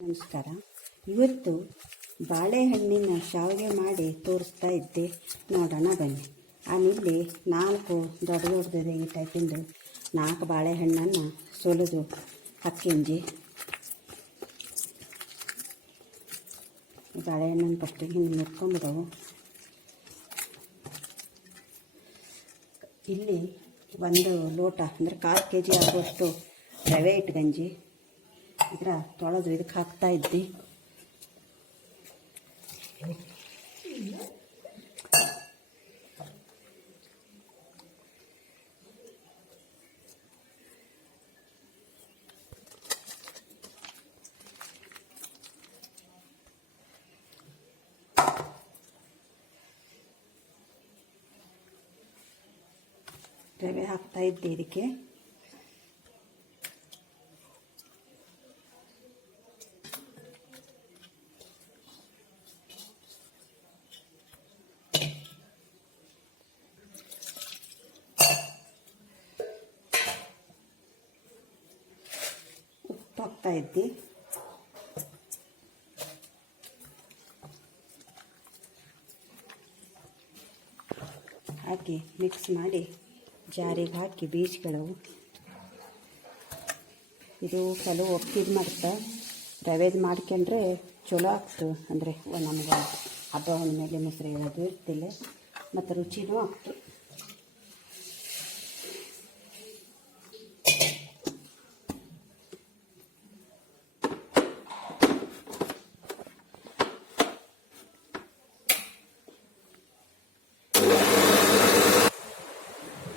ನಮಸ್ಕಾರ. ಇವತ್ತು ಬಾಳೆಹಣ್ಣಿನ ಶಾವಿಗೆ ಮಾಡಿ ತೋರಿಸ್ತಾ ಇದ್ದೆ, ನೋಡೋಣ ಬನ್ನಿ. ನಾನಿಲ್ಲಿ 4 ದೊಡ್ಡ ದೊಡ್ಡದಿದೆ ಈ ಟೈಪಿಂದು 4 ಬಾಳೆಹಣ್ಣನ್ನು ಸುಲಿದು ಹಾಕಿಂಜಿ. ಬಾಳೆಹಣ್ಣನ್ನು ಫಸ್ಟಿಗೆ ಹಿಂಗೆ ಮುರ್ಕೊಂಬಿಡವು. ಇಲ್ಲಿ 1 ಲೋಟ ಅಂದರೆ 1/4 kg ಆಗುವಷ್ಟು ರವೆ ಇಟ್ಗಂಜಿ ಇದರ ತೊಳೆದು ಇದಕ್ಕೆ ಹಾಕ್ತಾ ಇದ್ದಿ. ರವೆ ಹಾಕ್ತಾ ಇದ್ದೆ ಇದಕ್ಕೆ. ಉಪ್ಪು ಹಾಕ್ತಾ ಇದ್ದಿ. ಹಾಕಿ ಮಿಕ್ಸ್ ಮಾಡಿ ಜಾರಿಗೆ ಹಾಕಿ ಬೀಜ್ಗಳವು. ಇದು ಕೆಲವು ಒಪ್ಪಿದ್ದು ಮಾಡ್ತಾ ರವೆದು ಮಾಡ್ಕೊಂಡ್ರೆ ಚಲೋ ಆಗ್ತು. ಅಂದರೆ ನಮ್ಗೆ ಹಬ್ಬ ಮೇಲೆ ಮೊಸರು ಇರೋದು ಇರ್ತಿಲ್ಲ ಮತ್ತು ರುಚಿನೂ ಆಗ್ತು.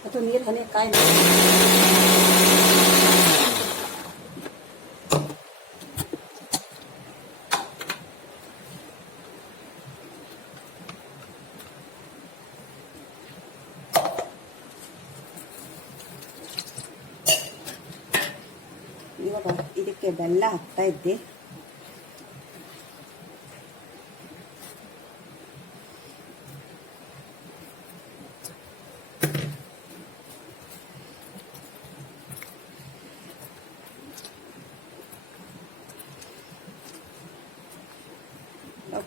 ಅದು ನೀರು ಹನಿ ಕಾಯಿ ಇವಾಗ ಇದಕ್ಕೆ ಬೆಲ್ಲ ಹಾಕ್ತಾ ಇದ್ದೆ.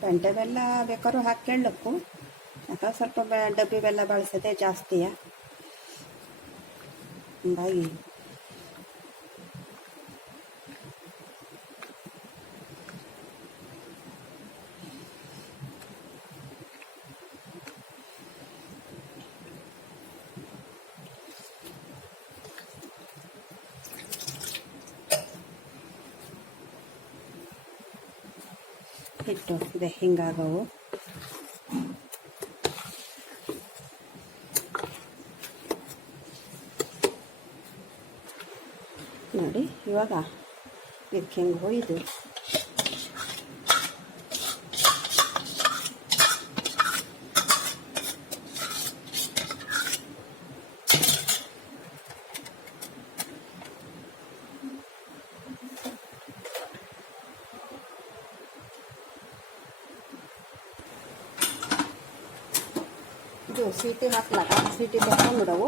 ಗಂಟೆ ಬೆಲ್ಲ ಬೇಕಾದ್ರೂ ಹಾಕ್ಕೊಳ್ಳಕ್ಕು. ಯಾಕಂದ್ರೆ ಸ್ವಲ್ಪ ಡಬ್ಬಿ ಬೆಲ್ಲ ಬಳಸೋದೇ ಜಾಸ್ತಿಯ, ಹಂಗಾಗಿ ಹಿಟ್ಟು ಇದೆ ಹಿಂಗಾಗವು. ನೋಡಿ ಇವಾಗ ಇದಕ್ಕೆ ಹಿಂಗೆ ಹೊಯ್ದು ಇದು ಸೀಟಿ ಹಾಕ್ಲಾಕ ಸೀಟಿ ತೆಕ್ಕೊಂಡ್ಬಿಡವು.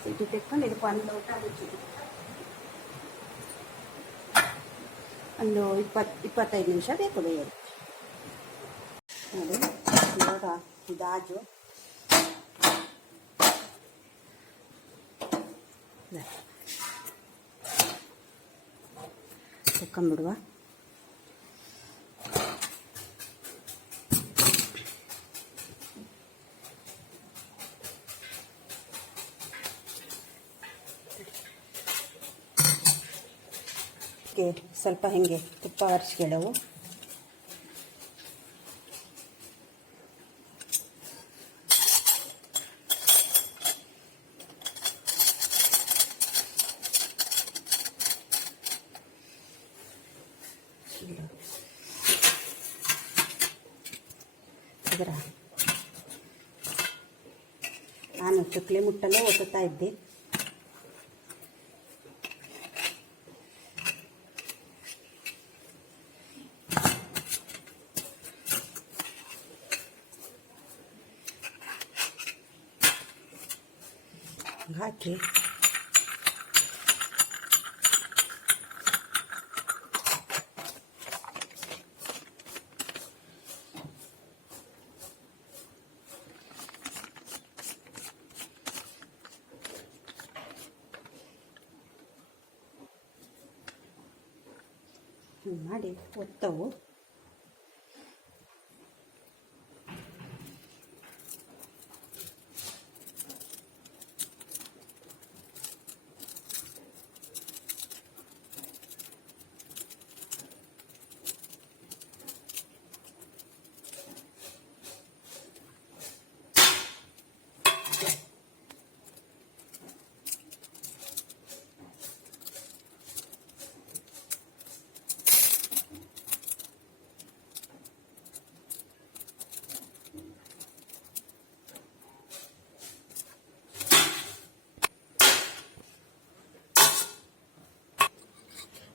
ಸೀಟಿ ತೆಕ್ಕೊಂಡು ಇದಕ್ಕೆ 1 ಲೋಟ ಒಂದು 20-25 ನಿಮಿಷ ಬೇಕು ಬೇಯೋದು. ನೋಡಿ ಇವಾಗ ಇದಾಜು ತೆಕ್ಕೊಂಬಿಡುವ. ಸ್ವಲ್ಪ ಹಿಂಗೆ ತುಪ್ಪ ಹರಿಸ್ಕೊಳ್ಳವು. ಇದರ ನಾನು ಚಕ್ಲಿ ಮುಟ್ಟಲ್ಲೇ ಒತ್ತುತ್ತಾ ಇದ್ದೆ. ಹಾಕಿ ಮಾಡಿ ಒತ್ತವು.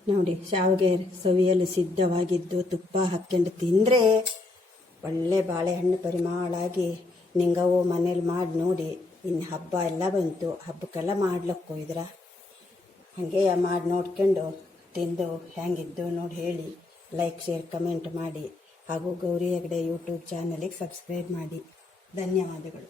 ನೋಡಿ ಶಾವಿಗೆ ಸವಿಯಲು ಸಿದ್ಧವಾಗಿದ್ದು ತುಪ್ಪ ಹಾಕ್ಕೊಂಡು ತಿಂದರೆ ಒಳ್ಳೆ ಬಾಳೆಹಣ್ಣು ಪರಿಮಳಾಗಿ ನಿಂಗವು ಮನೇಲಿ ಮಾಡಿ ನೋಡಿ. ಇನ್ನು ಹಬ್ಬ ಎಲ್ಲ ಬಂತು, ಹಬ್ಬಕ್ಕೆಲ್ಲ ಮಾಡ್ಲಿಕ್ಕೆ ಹೋಯ್ದ್ರ ಹಾಗೆ ಮಾಡಿ ನೋಡ್ಕೊಂಡು ತಿಂದು ಹೆಂಗಿದ್ದು ನೋಡಿ ಹೇಳಿ. ಲೈಕ್ ಶೇರ್ ಕಮೆಂಟ್ ಮಾಡಿ ಹಾಗೂ ಗೌರಿ ಹೆಗ್ಡೆ ಯೂಟ್ಯೂಬ್ ಚಾನಲಿಗೆ ಸಬ್ಸ್ಕ್ರೈಬ್ ಮಾಡಿ. ಧನ್ಯವಾದಗಳು.